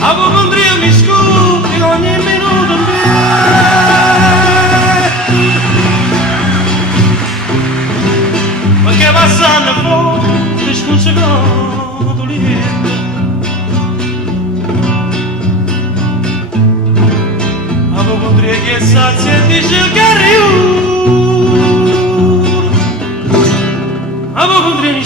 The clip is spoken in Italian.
Apocondria mi scoppia ogni minuto in me. Ma che passano fuori sconsigliato lieve. Apocondria che sazia e dice che riu. Apocondria mi